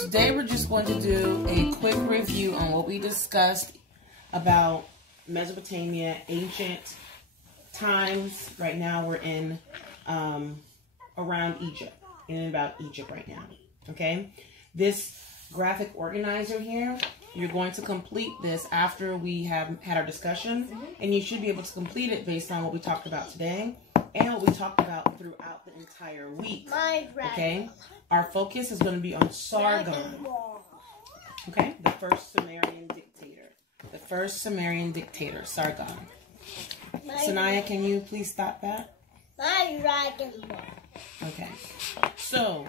today we're just going to do a quick review on what we discussed about Mesopotamia, ancient times. Right now we're in around Egypt, in and about Egypt right now. Okay, this graphic organizer here, you're going to complete this after we have had our discussion, and you should be able to complete it based on what we talked about today and what we talked about throughout the entire week. Okay, our focus is going to be on Sargon. Okay, the first Sumerian dictator. The first Sumerian dictator, Sargon. Sanaya, can you please stop that? Okay, so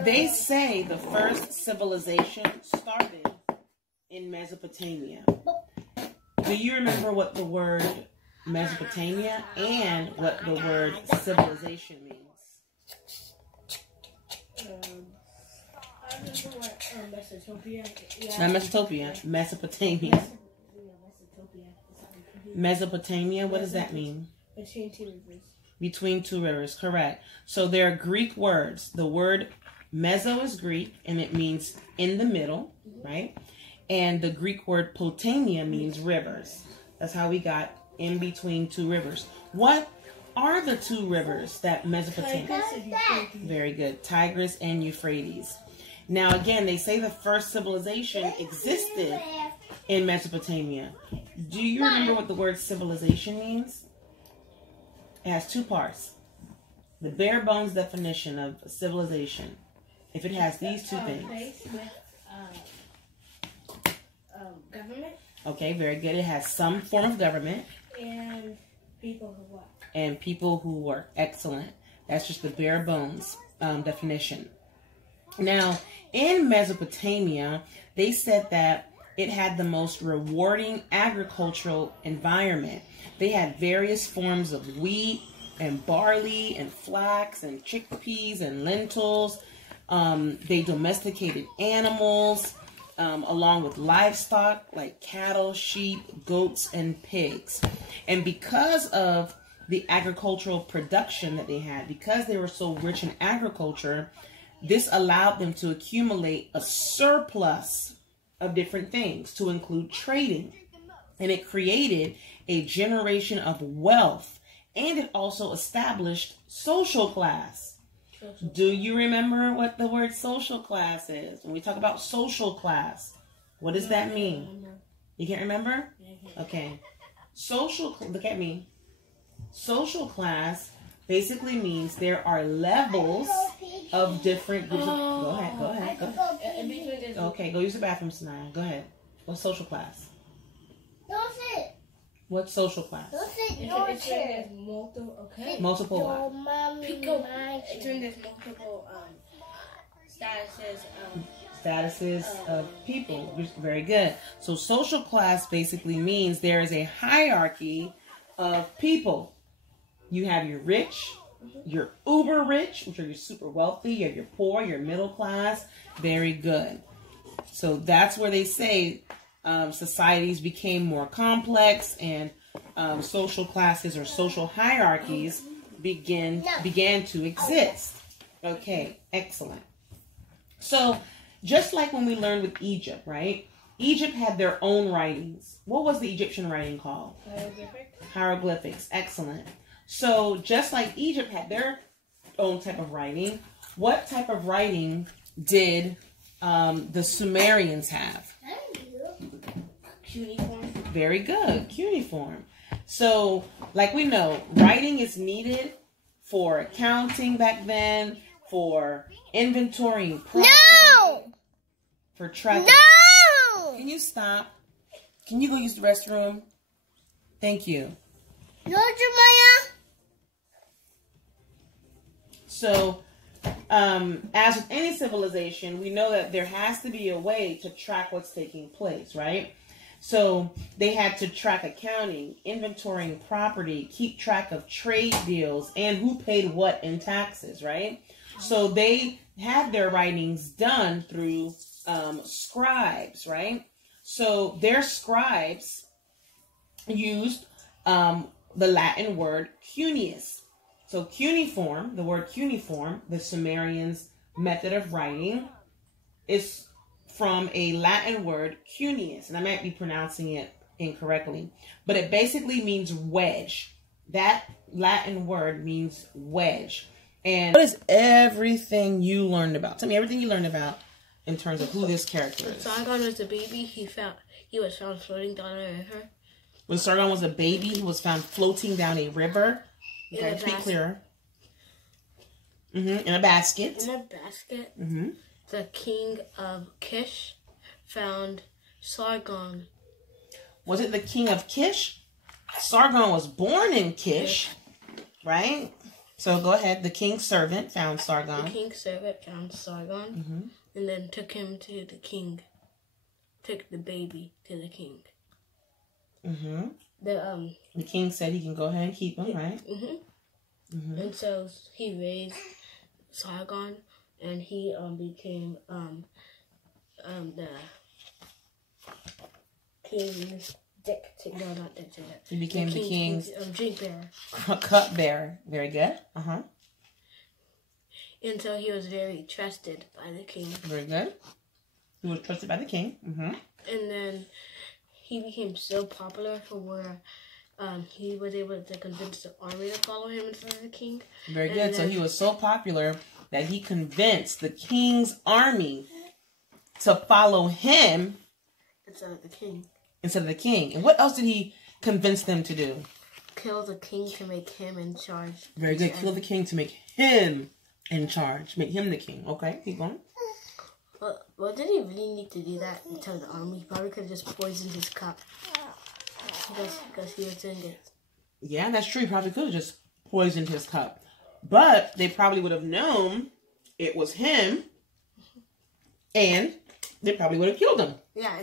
they say the first civilization started in Mesopotamia. Do you remember what the word Mesopotamia and what the word civilization means? Not Mesopotamia, Mesopotamia. Mesopotamia, what does that mean? Between two rivers. Between two rivers, correct. So there are Greek words. The word meso is Greek, and it means in the middle, right? And the Greek word potamia means rivers. That's how we got in between two rivers. What are the two rivers that Mesopotamia? Very good. Tigris and Euphrates. Now again, they say the first civilization existed in Mesopotamia. Do you remember what the word civilization means? It has two parts. The bare bones definition of civilization, if it has these two things. Place with government. Okay, very good. It has some form of government. And people who work. And people who work. Excellent. That's just the bare bones definition. Now, in Mesopotamia, they said that it had the most rewarding agricultural environment. They had various forms of wheat and barley and flax and chickpeas and lentils. They domesticated animals along with livestock like cattle, sheep, goats, and pigs. And because of the agricultural production that they had, because they were so rich in agriculture, this allowed them to accumulate a surplus of different things, to include trading. And it created a generation of wealth, and it also established social class. Do you remember what the word social class is? When we talk about social class, what does that mean? You can't remember? Okay. Look at me. Social class basically means there are levels of different groups. Go ahead. Okay, go use the bathroom, Sanaya. Go ahead. What's social class? Don't sit. What's social class? Don't sit. It's as multiple. Okay. Multiple what? It's when there's multiple Statuses of people. Very good. So social class basically means there is a hierarchy of people. You have your rich, your uber rich, which are your super wealthy. You have your poor, your middle class. Very good. So that's where they say societies became more complex, and social classes or social hierarchies began to exist. Okay, excellent. So just like when we learned with Egypt, right? Egypt had their own writings. What was the Egyptian writing called? Hieroglyphics. Excellent. So just like Egypt had their own type of writing, what type of writing did the Sumerians have? Cuneiform. Very good. Cuneiform. So, like we know, writing is needed for accounting back then, for inventorying property, for tracking. No! Can you stop? Can you go use the restroom? Thank you. No, Jemaya. So, as with any civilization, we know that there has to be a way to track what's taking place, right? So they had to track accounting, inventorying property, keep track of trade deals, and who paid what in taxes, right? So they had their writings done through scribes, right? So their scribes used the Latin word cuneus. So cuneiform, the word cuneiform, the Sumerians' method of writing, is from a Latin word, cuneus, and I might be pronouncing it incorrectly, but it basically means wedge. That Latin word means wedge. And what is everything you learned about? Tell me everything you learned about in terms of who this character is. Sargon was a baby. He was found floating down a river. When Sargon was a baby, he was found floating down a river. Okay, speak clearer. In a basket. In a basket. The king of Kish found Sargon. Was it the king of Kish? Sargon was born in Kish, right? So go ahead. The king's servant found Sargon. The king's servant found Sargon, and then took him to the king. Took the baby to the king. The king said he can go ahead and keep him, right? And so he raised Sargon, and he became the king's not dictator. He became the king's drink bearer. Cup bearer. Very good. And so he was very trusted by the king. Very good. He was trusted by the king. And then he became so popular for where he was able to convince the army to follow him instead of the king. Very good. So he was so popular that he convinced the king's army to follow him instead of the king. And what else did he convince them to do? Kill the king to make him in charge. Very good. Kill the king to make him in charge. Make him the king. Okay, keep going. Well, did he really need to do that and tell the army? He probably could have just poisoned his cup. Because he was doing it. Yeah, that's true. He probably could have just poisoned his cup. But they probably would have known it was him. And they probably would have killed him. Yeah.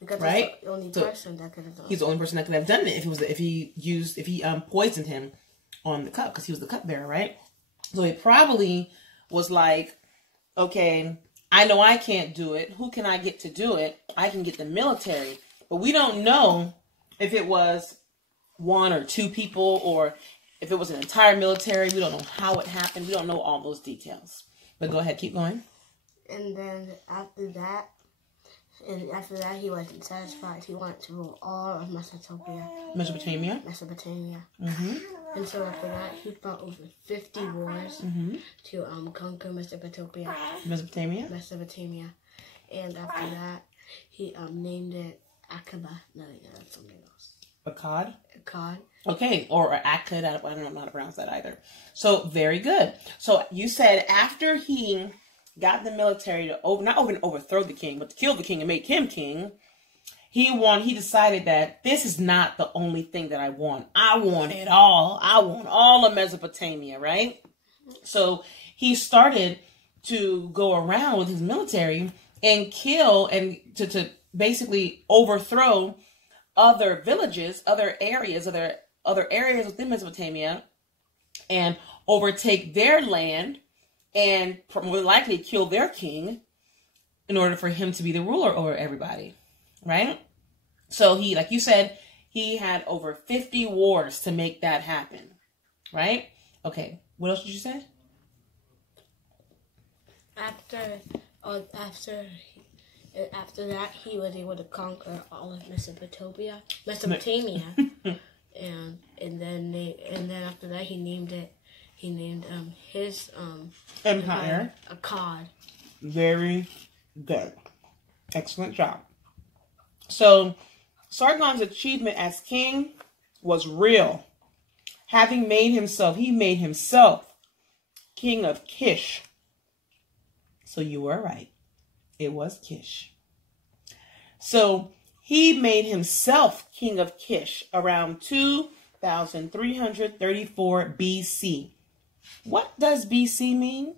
Because right? He's the only person that could have done it. He's the only person that could have done it if he poisoned him on the cup, because he was the cupbearer, right? So he probably was like, okay, I know I can't do it. Who can I get to do it? I can get the military. But we don't know if it was one or two people or if it was an entire military. We don't know how it happened. We don't know all those details. But go ahead, keep going. And then after that, he wasn't satisfied. He wanted to rule all of Mesopotamia. And so after that, he fought over 50 wars to conquer Mesopotamia. And after that, he named it Aqaba. No, that's something else. Akkad. Okay, or Akkad. I don't know how to pronounce that either. So very good. So you said after he got the military to overthrow the king, but to kill the king and make him king, he decided that this is not the only thing that I want. I want it all. I want all of Mesopotamia, right? So he started to go around with his military and kill and to basically overthrow other villages, other areas within Mesopotamia, and overtake their land and more likely kill their king in order for him to be the ruler over everybody, right? So he, like you said, he had over 50 wars to make that happen, right? Okay, what else did you say? After that, he was able to conquer all of Mesopotamia, and then after that, he named his empire Akkad. Very good, excellent job. So Sargon's achievement as king was real. He made himself king of Kish. So you were right. It was Kish. So he made himself king of Kish around 2334 BC. What does BC mean?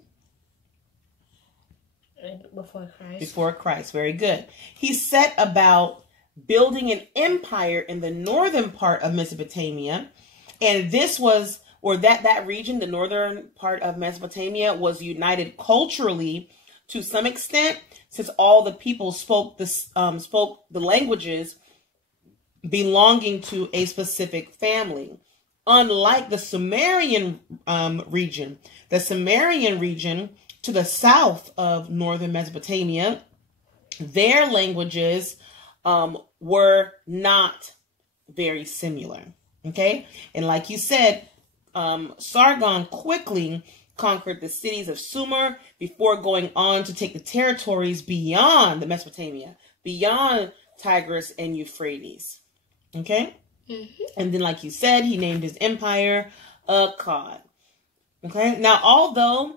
Before Christ. Before Christ. Very good. He set about building an empire in the northern part of Mesopotamia. And this was, or that region, the northern part of Mesopotamia, was united culturally to some extent, since all the people spoke the languages belonging to a specific family. Unlike the Sumerian region. The Sumerian region to the south of northern Mesopotamia, their languages were not very similar. Okay? And like you said, Sargon quickly conquered the cities of Sumer before going on to take the territories beyond the Mesopotamia, beyond Tigris and Euphrates. Okay? Mm-hmm. And then, like you said, he named his empire Akkad. Okay? Now, although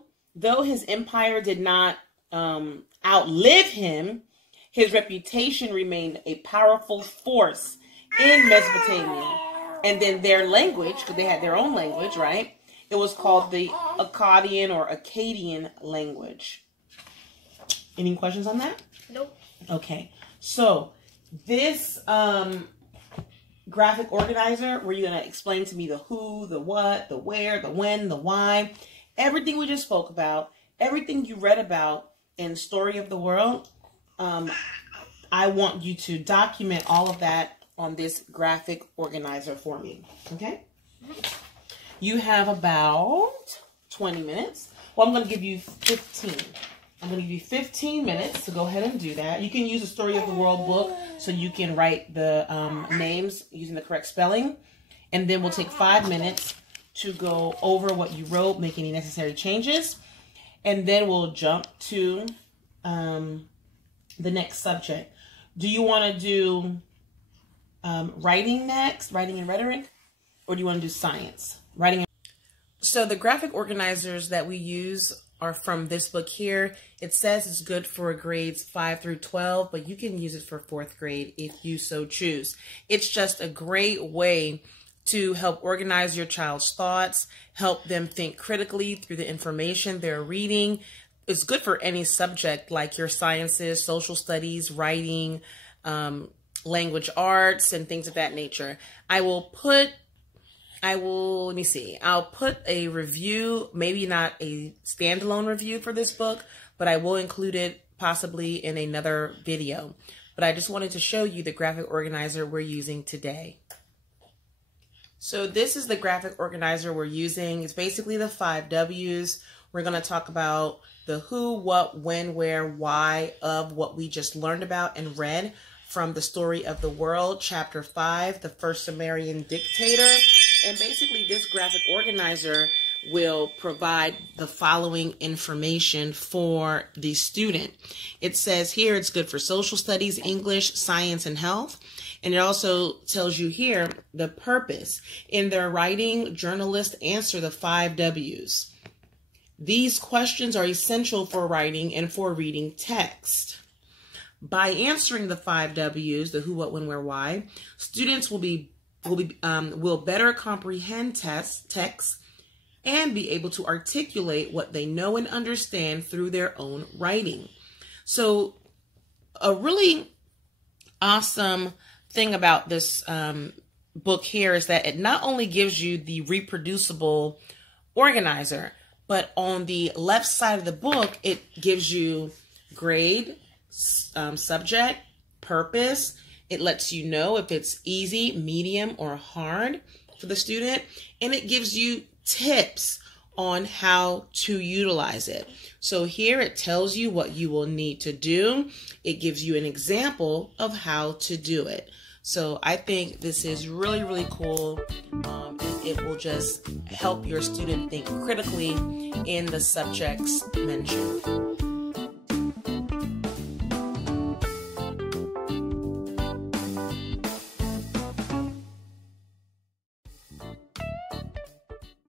his empire did not outlive him, his reputation remained a powerful force in Mesopotamia. And then their language, because they had their own language, right? It was called the Akkadian or Akkadian language. Any questions on that? Nope. Okay. So this graphic organizer, where you're going to explain to me the who, the what, the where, the when, the why, everything we just spoke about, everything you read about in Story of the World, I want you to document all of that on this graphic organizer for me. Okay? You have about 20 minutes. Well, I'm going to give you 15. I'm going to give you 15 minutes to go ahead and do that. You can use the Story of the World book so you can write the names using the correct spelling. And then we'll take 5 minutes to go over what you wrote, make any necessary changes. And then we'll jump to the next subject. Do you want to do writing next, writing and rhetoric? Or do you want to do science? Writing. So the graphic organizers that we use are from this book here. It says it's good for grades 5 through 12, but you can use it for 4th grade if you so choose. It's just a great way to help organize your child's thoughts, help them think critically through the information they're reading. It's good for any subject like your sciences, social studies, writing, language arts, and things of that nature. I'll put a review, maybe not a standalone review for this book, but I will include it possibly in another video. But I just wanted to show you the graphic organizer we're using today. So this is the graphic organizer we're using. It's basically the 5 W's. We're going to talk about the who, what, when, where, why of what we just learned about and read from the Story of the World, Chapter 5, the First Sumerian Dictator. And basically this graphic organizer will provide the following information for the student. It says here it's good for social studies, English, science, and health. And it also tells you here the purpose. In their writing, journalists answer the 5 W's. These questions are essential for writing and for reading text. By answering the 5 W's, the who, what, when, where, why, students will better comprehend text and be able to articulate what they know and understand through their own writing. So a really awesome thing about this book here is that it not only gives you the reproducible organizer, but on the left side of the book, it gives you grade, subject, purpose. It lets you know if it's easy, medium, or hard for the student. And it gives you tips on how to utilize it. So here it tells you what you will need to do. It gives you an example of how to do it. So I think this is really, really cool. And it will just help your student think critically in the subjects mentioned.